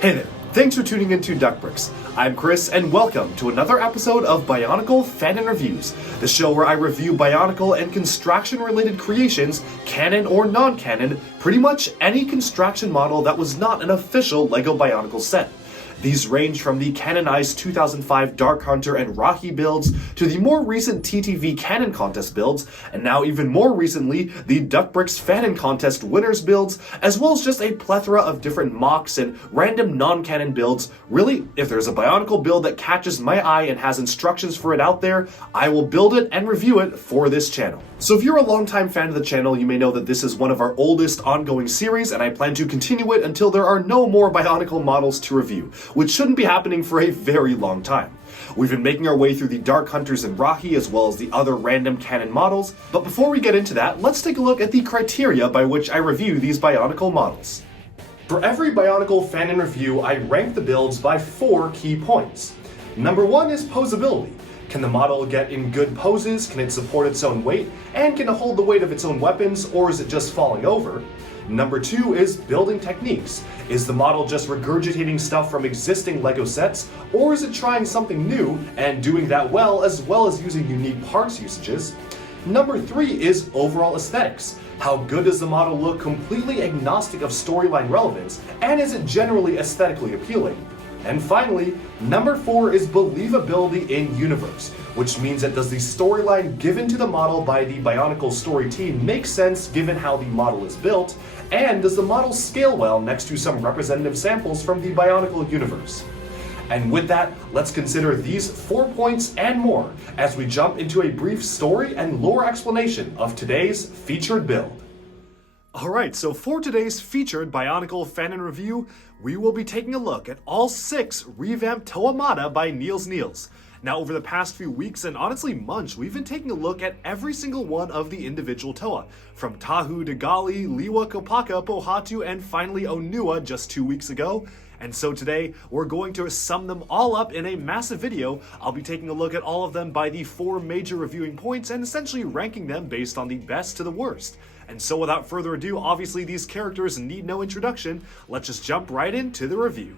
Hey there, thanks for tuning into Duckbricks. I'm Chris, and welcome to another episode of Bionicle Fanon Reviews, the show where I review Bionicle and construction-related creations, canon or non-canon, pretty much any construction model that was not an official LEGO Bionicle set. These range from the canonized 2005 Dark Hunter and Rocky builds to the more recent TTV Canon Contest builds, and now even more recently, the Duckbricks Fanon Contest winners builds, as well as just a plethora of different mocks and random non-canon builds. Really, if there's a Bionicle build that catches my eye and has instructions for it out there, I will build it and review it for this channel. So if you're a longtime fan of the channel, you may know that this is one of our oldest ongoing series, and I plan to continue it until there are no more Bionicle models to review, which shouldn't be happening for a very long time. We've been making our way through the Dark Hunters and Rocky, as well as the other random canon models, but before we get into that, let's take a look at the criteria by which I review these Bionicle models. For every Bionicle Fanon review, I rank the builds by 4 key points. Number 1 is posability. Can the model get in good poses? Can it support its own weight? And can it hold the weight of its own weapons, or is it just falling over? Number 2 is building techniques. Is the model just regurgitating stuff from existing LEGO sets, or is it trying something new and doing that well as using unique parts usages? Number 3 is overall aesthetics. How good does the model look completely agnostic of storyline relevance, and is it generally aesthetically appealing? And finally, number 4 is believability in universe, which means that does the storyline given to the model by the Bionicle story team make sense given how the model is built, and does the model scale well next to some representative samples from the Bionicle universe? And with that, let's consider these 4 points and more as we jump into a brief story and lore explanation of today's featured build. Alright, so for today's featured Bionicle Fanon review, we will be taking a look at all 6 revamped Toa Mata by Nielsniels. Now, over the past few weeks and honestly months, we've been taking a look at every single one of the individual Toa, from Tahu to Gali, Liwa, Kopaka, Pohatu, and finally Onua just 2 weeks ago. And so today, we're going to sum them all up in a massive video. I'll be taking a look at all of them by the 4 major reviewing points and essentially ranking them based on the best to the worst. And so without further ado, obviously these characters need no introduction. Let's just jump right into the review.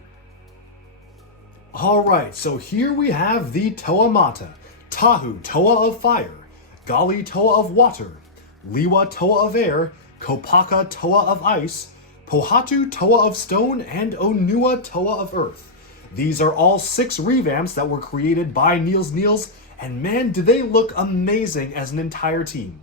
Alright, so here we have the Toa Mata. Tahu, Toa of Fire. Gali, Toa of Water. Liwa, Toa of Air. Kopaka, Toa of Ice. Pohatu, Toa of Stone, and Onua, Toa of Earth. These are all 6 revamps that were created by Nielsniels, and man, do they look amazing as an entire team.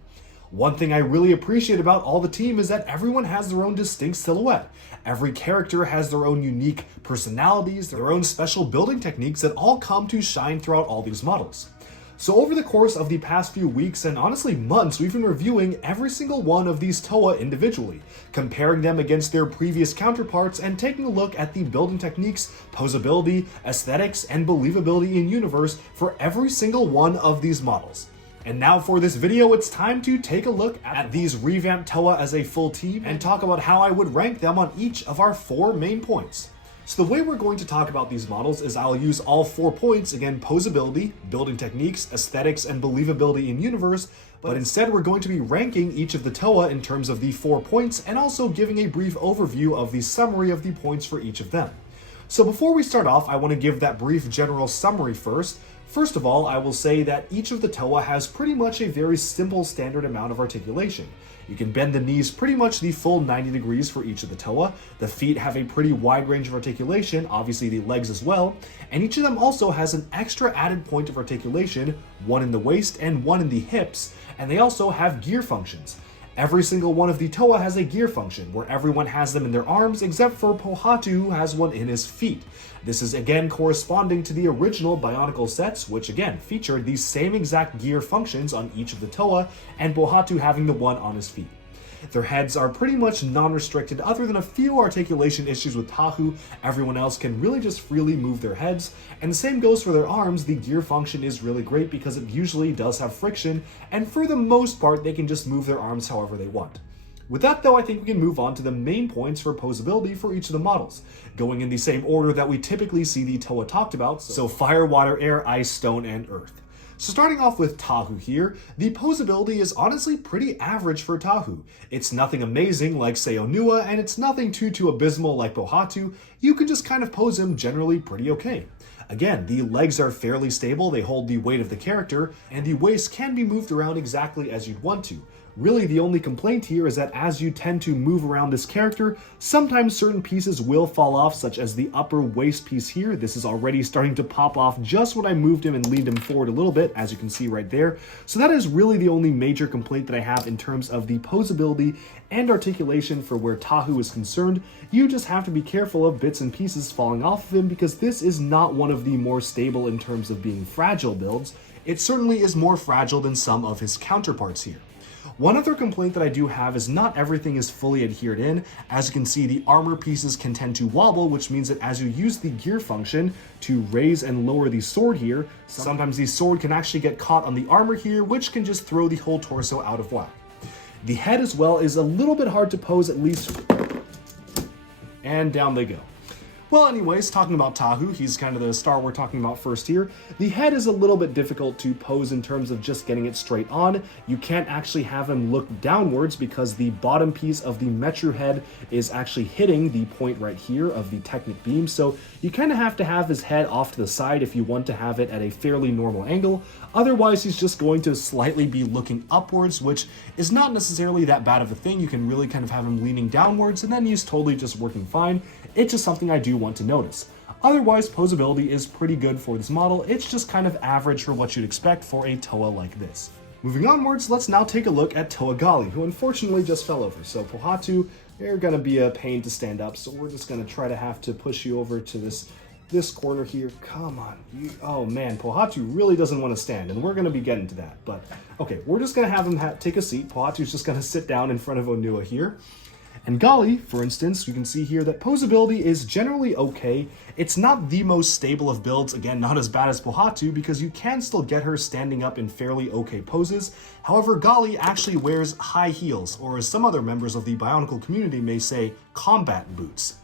One thing I really appreciate about all the team is that everyone has their own distinct silhouette. Every character has their own unique personalities, their own special building techniques that all come to shine throughout all these models. So over the course of the past few weeks and honestly months, we've been reviewing every single one of these Toa individually, comparing them against their previous counterparts and taking a look at the building techniques, posability, aesthetics, and believability in universe for every single one of these models. And now for this video, it's time to take a look at these revamped Toa as a full team and talk about how I would rank them on each of our 4 main points. So the way we're going to talk about these models is I'll use all 4 points, again, posability, building techniques, aesthetics, and believability in universe, but instead we're going to be ranking each of the Toa in terms of the 4 points and also giving a brief overview of the summary of the points for each of them. So before we start off, I want to give that brief general summary first. First of all, I will say that each of the Toa has pretty much a very simple standard amount of articulation. You can bend the knees pretty much the full 90 degrees for each of the Toa. The feet have a pretty wide range of articulation, obviously the legs as well, and each of them also has an extra added point of articulation, one in the waist and one in the hips, and they also have gear functions. Every single one of the Toa has a gear function, where everyone has them in their arms except for Pohatu, who has one in his feet. This is again corresponding to the original Bionicle sets, which again featured these same exact gear functions on each of the Toa, and Pohatu having the one on his feet. Their heads are pretty much non-restricted other than a few articulation issues with Tahu. Everyone else can really just freely move their heads, and the same goes for their arms. The gear function is really great because it usually does have friction, and for the most part they can just move their arms however they want. With that though, I think we can move on to the main points for posability for each of the models, going in the same order that we typically see the Toa talked about, so fire, water, air, ice, stone, and earth. So starting off with Tahu here, the posability is honestly pretty average for Tahu. It's nothing amazing like say Onua, and it's nothing too abysmal like Pohatu. you can just kind of pose him generally pretty okay. Again, the legs are fairly stable, they hold the weight of the character, and the waist can be moved around exactly as you'd want to. Really, the only complaint here is that as you tend to move around this character, sometimes certain pieces will fall off, such as the upper waist piece here. This is already starting to pop off just when I moved him and leaned him forward a little bit, as you can see right there. So that is really the only major complaint that I have in terms of the posability and articulation for where Tahu is concerned. You just have to be careful of bits and pieces falling off of him, because this is not one of the more stable in terms of being fragile builds. It certainly is more fragile than some of his counterparts here. One other complaint that I do have is not everything is fully adhered in. As you can see, the armor pieces can tend to wobble, which means that as you use the gear function to raise and lower the sword here, sometimes the sword can actually get caught on the armor here, which can just throw the whole torso out of whack. The head as well is a little bit hard to pose, at least, and down they go. Well, anyways, talking about Tahu, he's kind of the star we're talking about first here. The head is a little bit difficult to pose in terms of just getting it straight on. You can't actually have him look downwards because the bottom piece of the Metru head is actually hitting the point right here of the Technic beam, so you kind of have to have his head off to the side if you want to have it at a fairly normal angle. Otherwise, he's just going to slightly be looking upwards, which is not necessarily that bad of a thing. You can really kind of have him leaning downwards, and then he's totally just working fine. It's just something I do want to notice. Otherwise, posability is pretty good for this model. It's just kind of average for what you'd expect for a Toa like this. Moving onwards, let's now take a look at Toa Gali, who unfortunately just fell over. So Pohatu, they're going to be a pain to stand up, so we're just going to try to have to push you over to this corner here. Come on. Oh man, Pohatu really doesn't want to stand, and we're going to be getting to that. But okay, we're just going to have him take a seat. Pohatu's just going to sit down in front of Onua here. And Gali, for instance, you can see here that posability is generally okay. It's not the most stable of builds, again, not as bad as Pohatu, because you can still get her standing up in fairly okay poses. However, Gali actually wears high heels, or as some other members of the Bionicle community may say, combat boots.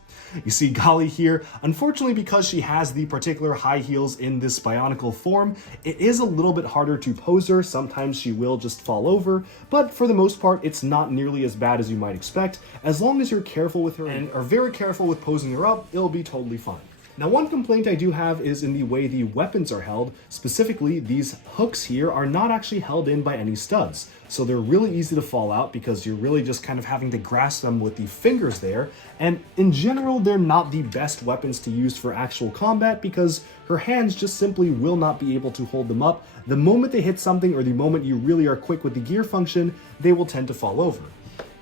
You see Gali here, unfortunately because she has the particular high heels in this Bionicle form, it is a little bit harder to pose her. Sometimes she will just fall over, but for the most part it's not nearly as bad as you might expect. As long as you're careful with her and are very careful with posing her up, it'll be totally fine. Now, one complaint I do have is in the way the weapons are held. Specifically, these hooks here are not actually held in by any studs. So they're really easy to fall out because you're really just kind of having to grasp them with the fingers there. And in general, they're not the best weapons to use for actual combat because her hands just simply will not be able to hold them up. The moment they hit something or the moment you really are quick with the gear function, they will tend to fall over.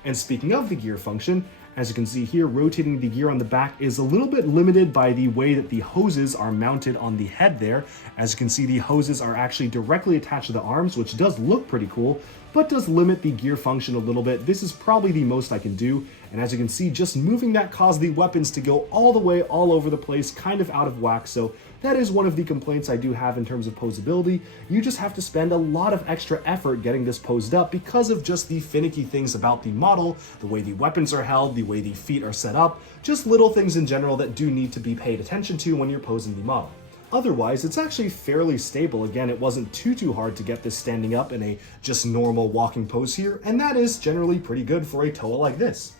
And speaking of the gear function, as you can see here, rotating the gear on the back is a little bit limited by the way that the hoses are mounted on the head there. As you can see, the hoses are actually directly attached to the arms, which does look pretty cool, but does limit the gear function a little bit. This is probably the most I can do, and as you can see, just moving that caused the weapons to go all the way all over the place, kind of out of whack, so that is one of the complaints I do have in terms of posability. You just have to spend a lot of extra effort getting this posed up because of just the finicky things about the model, the way the weapons are held, the way the feet are set up, just little things in general that do need to be paid attention to when you're posing the model. Otherwise, it's actually fairly stable. Again, it wasn't too hard to get this standing up in a just normal walking pose here, and that is generally pretty good for a Toa like this.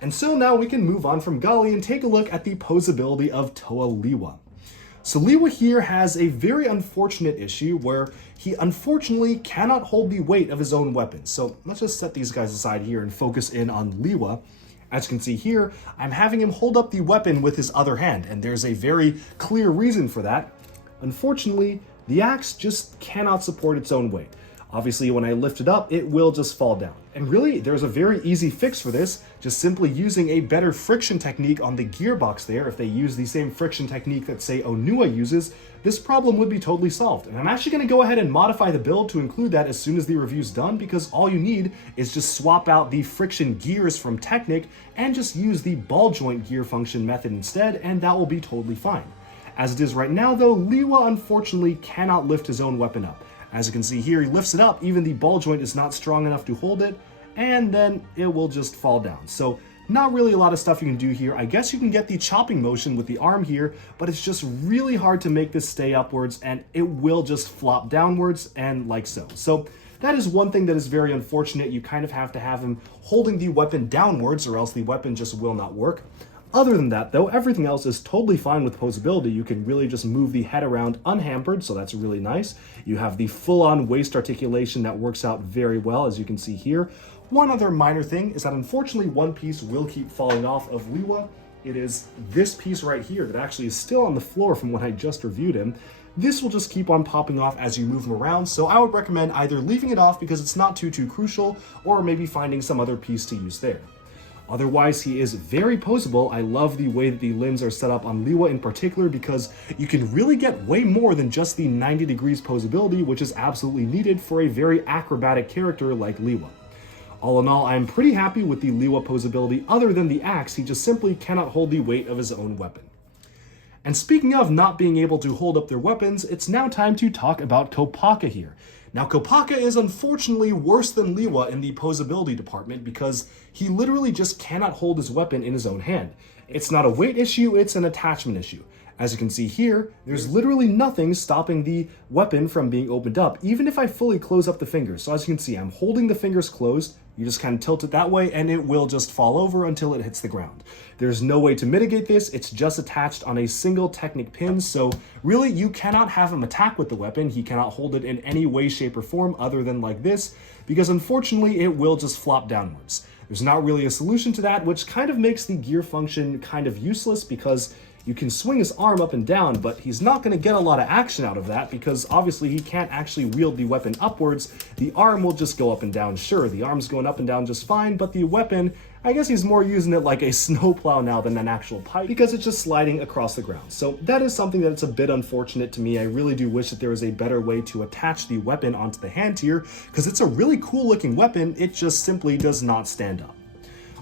And so now we can move on from Gali and take a look at the posability of Toa Liwa. So Liwa here has a very unfortunate issue where he unfortunately cannot hold the weight of his own weapons. So let's just set these guys aside here and focus in on Liwa. As you can see here, I'm having him hold up the weapon with his other hand, and there's a very clear reason for that. Unfortunately, the axe just cannot support its own weight. Obviously, when I lift it up, it will just fall down. And really, there's a very easy fix for this, just simply using a better friction technique on the gearbox there. If they use the same friction technique that, say, Onua uses, this problem would be totally solved. And I'm actually going to go ahead and modify the build to include that as soon as the review's done, because all you need is just swap out the friction gears from Technic and just use the ball joint gear function method instead, and that will be totally fine. As it is right now, though, Liwa unfortunately cannot lift his own weapon up. As you can see here, he lifts it up, even the ball joint is not strong enough to hold it, and then it will just fall down. So not really a lot of stuff you can do here. I guess you can get the chopping motion with the arm here, but it's just really hard to make this stay upwards, and it will just flop downwards, and like so. So that is one thing that is very unfortunate. You kind of have to have him holding the weapon downwards, or else the weapon just will not work. Other than that, though, everything else is totally fine with posability. You can really just move the head around unhampered, so that's really nice. You have the full-on waist articulation that works out very well, as you can see here. One other minor thing is that unfortunately one piece will keep falling off of Liwa. It is this piece right here that actually is still on the floor from when I just reviewed him. This will just keep on popping off as you move him around, so I would recommend either leaving it off because it's not too crucial, or maybe finding some other piece to use there. Otherwise, he is very posable. I love the way that the limbs are set up on Liwa in particular because you can really get way more than just the 90 degrees posability, which is absolutely needed for a very acrobatic character like Liwa. All in all, I'm pretty happy with the Liwa posability. Other than the axe, he just simply cannot hold the weight of his own weapon. And speaking of not being able to hold up their weapons, it's now time to talk about Kopaka here. Now, Kopaka is unfortunately worse than Liwa in the posability department because he literally just cannot hold his weapon in his own hand. It's not a weight issue, it's an attachment issue. As you can see here, there's literally nothing stopping the weapon from being opened up, even if I fully close up the fingers. So as you can see, I'm holding the fingers closed. You just kind of tilt it that way and it will just fall over until it hits the ground. There's no way to mitigate this. It's just attached on a single Technic pin. So really you cannot have him attack with the weapon. He cannot hold it in any way, shape, or form other than like this, because unfortunately it will just flop downwards. There's not really a solution to that, which kind of makes the gear function kind of useless because you can swing his arm up and down, but he's not going to get a lot of action out of that because obviously he can't actually wield the weapon upwards. The arm will just go up and down. Sure, the arm's going up and down just fine, but the weapon, I guess he's more using it like a snowplow now than an actual pipe because it's just sliding across the ground. So that is something that's a bit unfortunate to me. I really do wish that there was a better way to attach the weapon onto the hand here because it's a really cool looking weapon. It just simply does not stand up.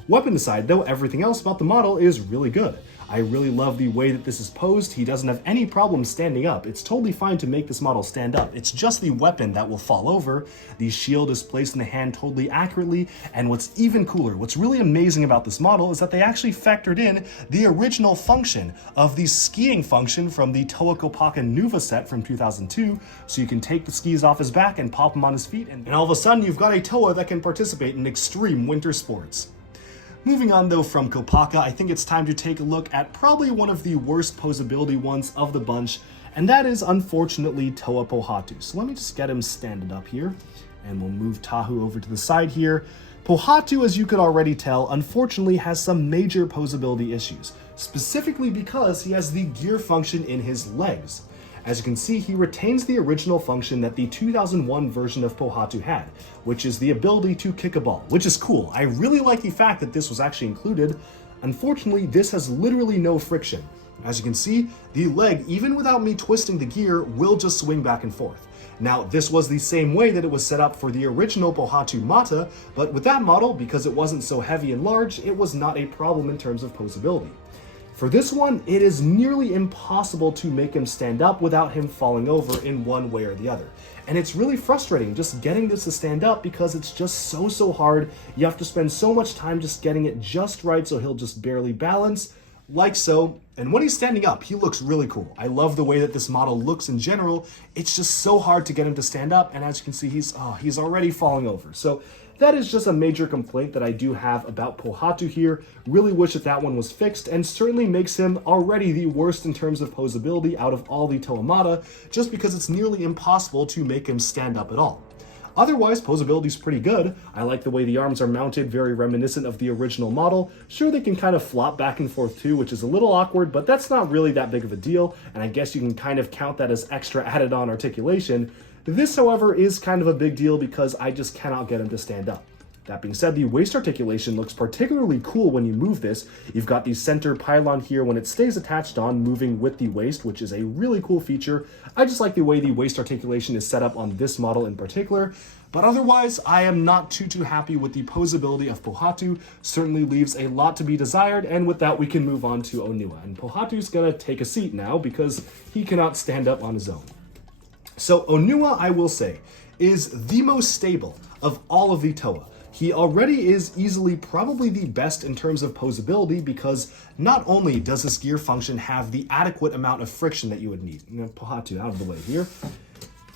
Weapon aside though, everything else about the model is really good. I really love the way that this is posed. He doesn't have any problem standing up. It's totally fine to make this model stand up. It's just the weapon that will fall over. The shield is placed in the hand totally accurately, and what's even cooler, what's really amazing about this model is that they actually factored in the original function of the skiing function from the Toa Kopaka Nuva set from 2002, so you can take the skis off his back and pop him on his feet, and all of a sudden you've got a Toa that can participate in extreme winter sports. Moving on though from Kopaka, I think it's time to take a look at probably one of the worst posability ones of the bunch, and that is unfortunately Toa Pohatu. So let me just get him standing up here, and we'll move Tahu over to the side here. Pohatu, as you could already tell, unfortunately has some major posability issues, specifically because he has the gear function in his legs. As you can see, he retains the original function that the 2001 version of Pohatu had, which is the ability to kick a ball, which is cool. I really like the fact that this was actually included. Unfortunately, this has literally no friction. As you can see, the leg, even without me twisting the gear, will just swing back and forth. Now, this was the same way that it was set up for the original Pohatu Mata, but with that model, because it wasn't so heavy and large, it was not a problem in terms of posability. For this one, it is nearly impossible to make him stand up without him falling over in one way or the other. And it's really frustrating just getting this to stand up because it's just so hard. You have to spend so much time just getting it just right so he'll just barely balance, like so. And when he's standing up, he looks really cool. I love the way that this model looks in general. It's just so hard to get him to stand up, and as you can see, he's already falling over. So that is just a major complaint that I do have about Pohatu here. Really wish that one was fixed, and certainly makes him already the worst in terms of posability out of all the Toa Mata, just because it's nearly impossible to make him stand up at all. Otherwise, posability is pretty good. I like the way the arms are mounted, very reminiscent of the original model. Sure, they can kind of flop back and forth too, which is a little awkward, but that's not really that big of a deal, and I guess you can kind of count that as extra added on articulation. This, however, is kind of a big deal because I just cannot get him to stand up. That being said, the waist articulation looks particularly cool when you move this. You've got the center pylon here when it stays attached on, moving with the waist, which is a really cool feature. I just like the way the waist articulation is set up on this model in particular. But otherwise, I am not too happy with the posability of Pohatu. Certainly leaves a lot to be desired, and with that we can move on to Onua. And Pohatu's gonna take a seat now because he cannot stand up on his own. So Onua, I will say, is the most stable of all of the Toa. He already is easily probably the best in terms of posability because not only does his gear function have the adequate amount of friction that you would need. I'm gonna Pohatu out of the way here.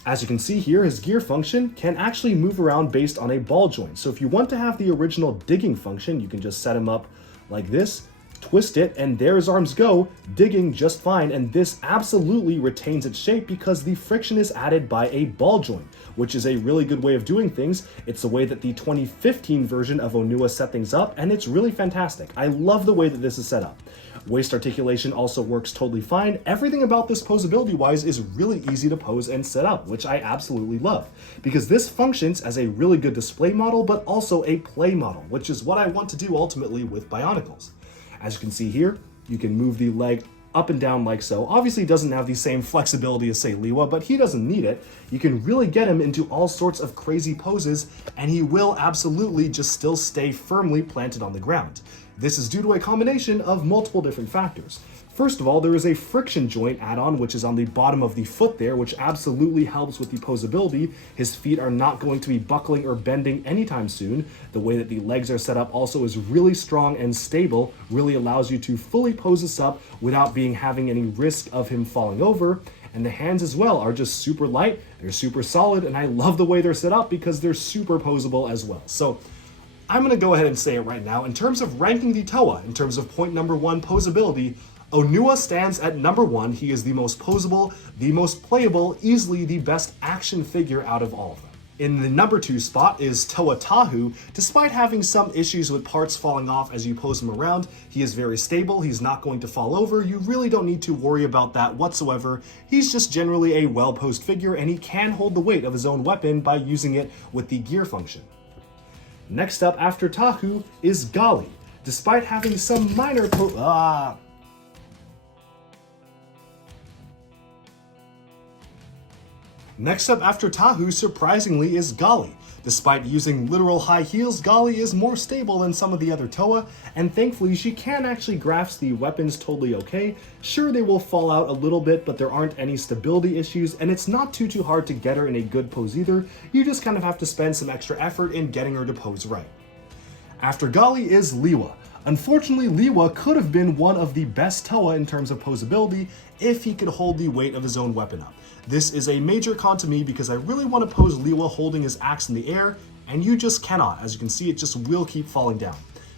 As you can see here, his gear function can actually move around based on a ball joint. So if you want to have the original digging function, you can just set him up like this, twist it, and there his arms go, digging just fine, and this absolutely retains its shape because the friction is added by a ball joint, which is a really good way of doing things. It's the way that the 2015 version of Onua set things up, and it's really fantastic. I love the way that this is set up. Waist articulation also works totally fine. Everything about this posability-wise is really easy to pose and set up, which I absolutely love, because this functions as a really good display model, but also a play model, which is what I want to do ultimately with Bionicles. As you can see here, you can move the leg up and down like so. Obviously he doesn't have the same flexibility as say Liwa, but he doesn't need it. You can really get him into all sorts of crazy poses, and he will absolutely just still stay firmly planted on the ground. This is due to a combination of multiple different factors. First of all, there is a friction joint add-on, which is on the bottom of the foot there, which absolutely helps with the posability. His feet are not going to be buckling or bending anytime soon. The way that the legs are set up also is really strong and stable, really allows you to fully pose this up without having any risk of him falling over. And the hands as well are just super light, they're super solid, and I love the way they're set up because they're super posable as well. So I'm gonna go ahead and say it right now. In terms of ranking the Toa, in terms of point number 1, posability, Onua stands at number 1. He is the most posable, the most playable, easily the best action figure out of all of them. In the number 2 spot is Toa Tahu. Despite having some issues with parts falling off as you pose him around, he is very stable, he's not going to fall over, you really don't need to worry about that whatsoever. He's just generally a well-posed figure, and he can hold the weight of his own weapon by using it with the gear function. Next up after Tahu is Gali. Despite having some minor Next up after Tahu, surprisingly, is Gali. Despite using literal high heels, Gali is more stable than some of the other Toa, and thankfully she can actually grasp the weapons totally okay. Sure, they will fall out a little bit, but there aren't any stability issues, and it's not too hard to get her in a good pose either. You just kind of have to spend some extra effort in getting her to pose right. After Gali is Liwa. Unfortunately, Liwa could have been one of the best Toa in terms of posability if he could hold the weight of his own weapon up. This is a major con to me because I really want to pose Liwa holding his axe in the air, and you just cannot. As you can see, it just will keep falling down.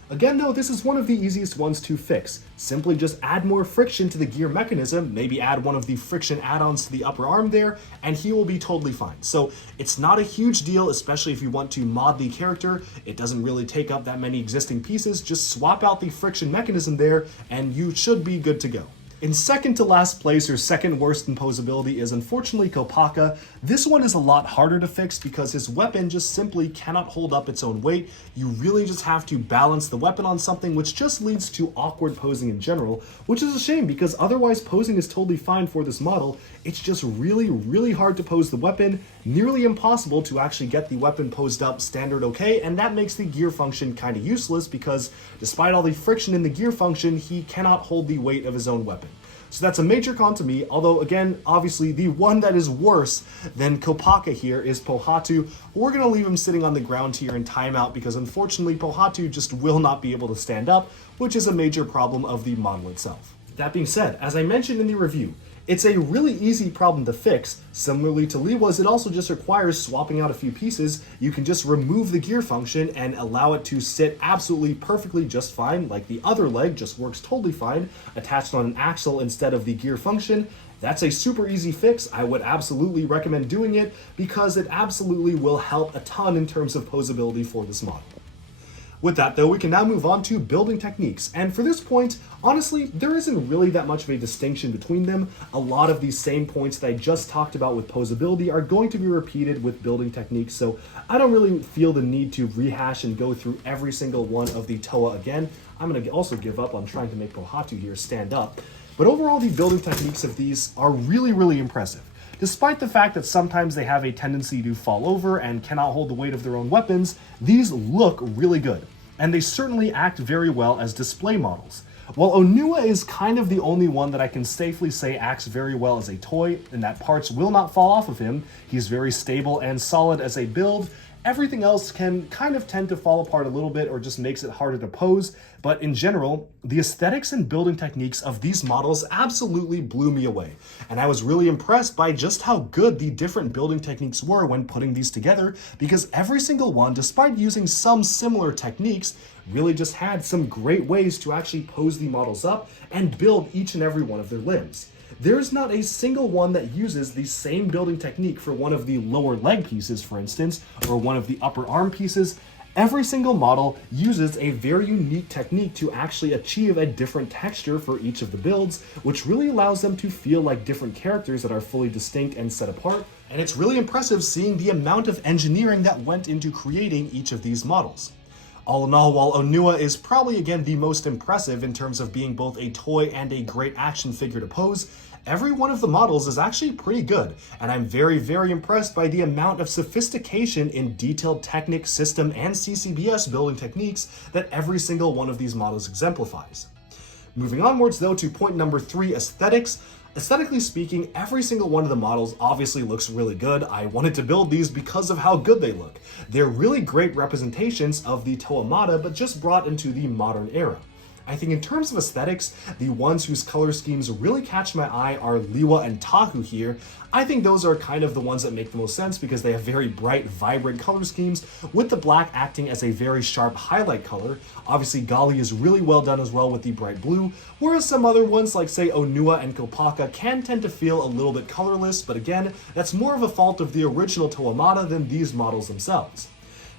Again though, this is one of the easiest ones to fix. Simply just add more friction to the gear mechanism, maybe add one of the friction add-ons to the upper arm there, and he will be totally fine. So it's not a huge deal, especially if you want to mod the character. It doesn't really take up that many existing pieces. Just swap out the friction mechanism there, and you should be good to go. In second to last place, or second worst in posability, is unfortunately Kopaka. This one is a lot harder to fix because his weapon just simply cannot hold up its own weight. You really just have to balance the weapon on something, which just leads to awkward posing in general, which is a shame because otherwise posing is totally fine for this model. It's just really hard to pose the weapon, nearly impossible to actually get the weapon posed up standard okay, and that makes the gear function kind of useless because despite all the friction in the gear function, he cannot hold the weight of his own weapon. So that's a major con to me, although again, obviously the one that is worse than Kopaka here is Pohatu. We're going to leave him sitting on the ground here in timeout because unfortunately Pohatu just will not be able to stand up, which is a major problem of the model itself. That being said, as I mentioned in the review, it's a really easy problem to fix. Similarly to Liwa's, it also just requires swapping out a few pieces. You can just remove the gear function and allow it to sit absolutely perfectly just fine, like the other leg just works totally fine, attached on an axle instead of the gear function. That's a super easy fix. I would absolutely recommend doing it because it absolutely will help a ton in terms of posability for this model. With that though, we can now move on to building techniques, and for this point, honestly, there isn't really that much of a distinction between them. A lot of these same points that I just talked about with posability are going to be repeated with building techniques, so I don't really feel the need to rehash and go through every single one of the Toa again. I'm going to also give up on trying to make Pohatu here stand up, but overall the building techniques of these are really impressive. Despite the fact that sometimes they have a tendency to fall over and cannot hold the weight of their own weapons, these look really good, and they certainly act very well as display models. While Onua is kind of the only one that I can safely say acts very well as a toy, and that parts will not fall off of him, he's very stable and solid as a build. Everything else can kind of tend to fall apart a little bit or just makes it harder to pose, but in general, the aesthetics and building techniques of these models absolutely blew me away. And I was really impressed by just how good the different building techniques were when putting these together, because every single one, despite using some similar techniques, really just had some great ways to actually pose the models up and build each and every one of their limbs. There's not a single one that uses the same building technique for one of the lower leg pieces, for instance, or one of the upper arm pieces. Every single model uses a very unique technique to actually achieve a different texture for each of the builds, which really allows them to feel like different characters that are fully distinct and set apart. And it's really impressive seeing the amount of engineering that went into creating each of these models. All in all, while Onua is probably again the most impressive in terms of being both a toy and a great action figure to pose, every one of the models is actually pretty good, and I'm very, very impressed by the amount of sophistication in detailed technique, system, and CCBS building techniques that every single one of these models exemplifies. Moving onwards though to point number 3, aesthetics. Aesthetically speaking, every single one of the models obviously looks really good. I wanted to build these because of how good they look. They're really great representations of the Toa Mata, but just brought into the modern era. I think in terms of aesthetics, the ones whose color schemes really catch my eye are Liwa and Tahu here. I think those are kind of the ones that make the most sense because they have very bright, vibrant color schemes, with the black acting as a very sharp highlight color. Obviously, Gali is really well done as well with the bright blue, whereas some other ones like say Onua and Kopaka can tend to feel a little bit colorless, but again, that's more of a fault of the original Toa Mata than these models themselves.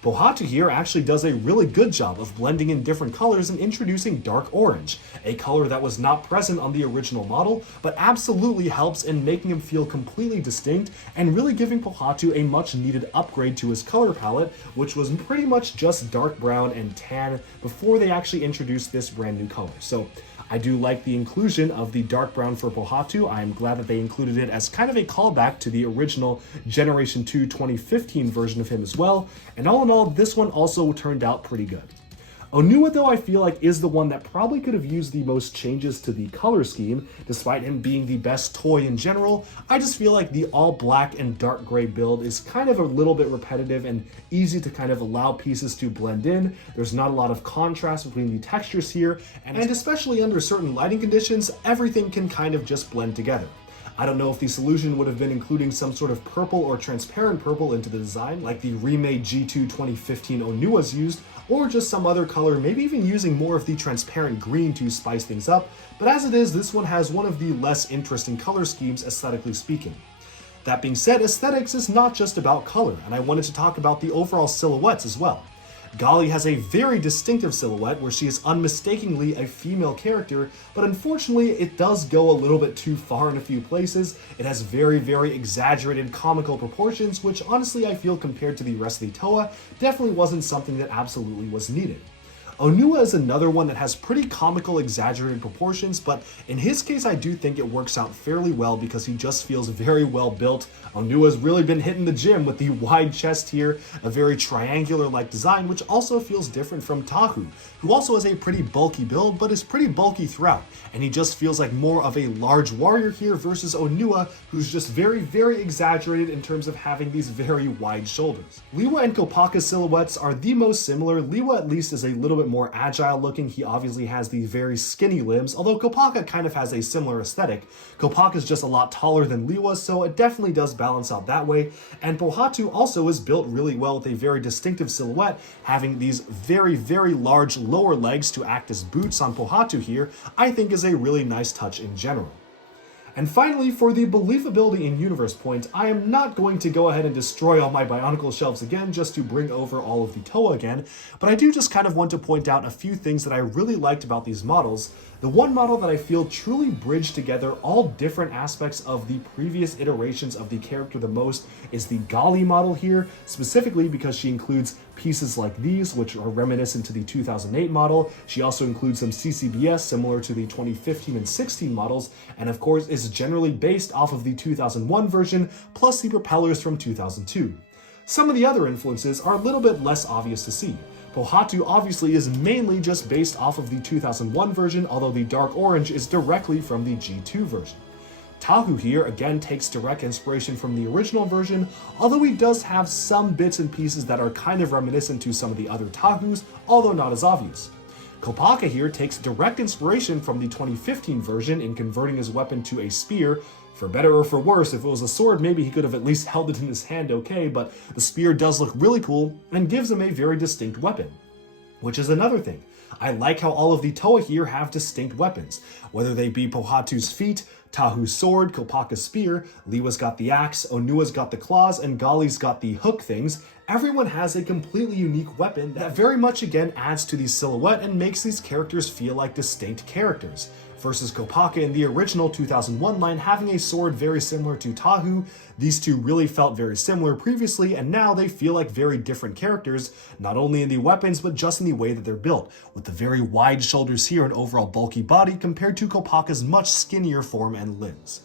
Pohatu here actually does a really good job of blending in different colors and introducing dark orange, a color that was not present on the original model, but absolutely helps in making him feel completely distinct and really giving Pohatu a much needed upgrade to his color palette, which was pretty much just dark brown and tan before they actually introduced this brand new color. So I do like the inclusion of the dark brown for Pohatu. I'm glad that they included it as kind of a callback to the original Generation 2 2015 version of him as well. And all in all, this one also turned out pretty good. Onua, though, I feel like is the one that probably could have used the most changes to the color scheme, despite him being the best toy in general. I just feel like the all black and dark gray build is kind of a little bit repetitive and easy to kind of allow pieces to blend in. There's not a lot of contrast between the textures here, and especially under certain lighting conditions, everything can kind of just blend together. I don't know if the solution would have been including some sort of purple or transparent purple into the design, like the remade G2 2015 Onua's used, or just some other color, maybe even using more of the transparent green to spice things up, but as it is, this one has one of the less interesting color schemes aesthetically speaking. That being said, aesthetics is not just about color, and I wanted to talk about the overall silhouettes as well. Gali has a very distinctive silhouette where she is unmistakably a female character, but unfortunately it does go a little bit too far in a few places. It has very, very exaggerated comical proportions, which honestly I feel compared to the rest of the Toa definitely wasn't something that absolutely was needed. Onua is another one that has pretty comical, exaggerated proportions, but in his case I do think it works out fairly well because he just feels very well built. Onua's really been hitting the gym with the wide chest here, a very triangular-like design, which also feels different from Tahu, who also has a pretty bulky build, but is pretty bulky throughout, and he just feels like more of a large warrior here versus Onua, who's just very, very exaggerated in terms of having these very wide shoulders. Liwa and Kopaka's silhouettes are the most similar. Liwa at least is a little bit more agile looking. He obviously has the very skinny limbs, although Kopaka kind of has a similar aesthetic. Kopaka is just a lot taller than Liwa, so it definitely does balance out that way. And Pohatu also is built really well with a very distinctive silhouette, having these very, very large lower legs to act as boots on Pohatu here, I think is a really nice touch in general. And finally, for the believability in universe point, I am not going to go ahead and destroy all my Bionicle shelves again just to bring over all of the Toa again, but I do just kind of want to point out a few things that I really liked about these models. The one model that I feel truly bridged together all different aspects of the previous iterations of the character the most is the Gali model here, specifically because she includes pieces like these, which are reminiscent to the 2008 model. She also includes some CCBS similar to the 2015 and 16 models, and of course is generally based off of the 2001 version, plus the propellers from 2002. Some of the other influences are a little bit less obvious to see. Pohatu obviously is mainly just based off of the 2001 version, although the dark orange is directly from the G2 version. Tahu here again takes direct inspiration from the original version, although he does have some bits and pieces that are kind of reminiscent to some of the other Tahus, although not as obvious. Kopaka here takes direct inspiration from the 2015 version in converting his weapon to a spear. For better or for worse, if it was a sword, maybe he could have at least held it in his hand okay, but the spear does look really cool and gives him a very distinct weapon. Which is another thing. I like how all of the Toa here have distinct weapons, whether they be Pohatu's feet, Tahu's sword, Kopaka's spear, Liwa's got the axe, Onua's got the claws, and Gali's got the hook things. Everyone has a completely unique weapon that very much again adds to the silhouette and makes these characters feel like distinct characters. Versus Kopaka in the original 2001 line having a sword very similar to Tahu. These two really felt very similar previously, and now they feel like very different characters, not only in the weapons but just in the way that they're built, with the very wide shoulders here and overall bulky body compared to Kopaka's much skinnier form and limbs.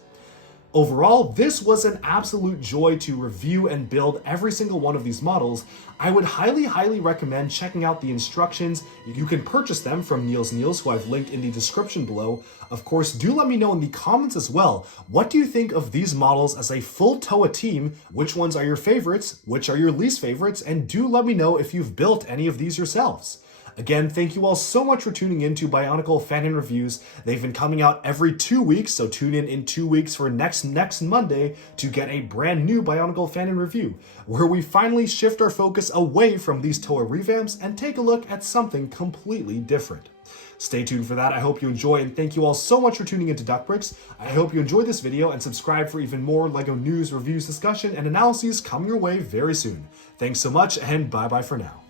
Overall, this was an absolute joy to review and build every single one of these models. I would highly recommend checking out the instructions. You can purchase them from Nielsniels, who I've linked in the description below. Of course, do let me know in the comments as well, what do you think of these models as a full Toa team? Which ones are your favorites? Which are your least favorites? And do let me know if you've built any of these yourselves. Again, thank you all so much for tuning in to Bionicle Fanon Reviews. They've been coming out every 2 weeks, so tune in 2 weeks for next Monday to get a brand new Bionicle Fanon review, where we finally shift our focus away from these Toa revamps and take a look at something completely different. Stay tuned for that. I hope you enjoy, and thank you all so much for tuning into Duckbricks. I hope you enjoyed this video and subscribe for even more LEGO news, reviews, discussion, and analyses coming your way very soon. Thanks so much, and bye-bye for now.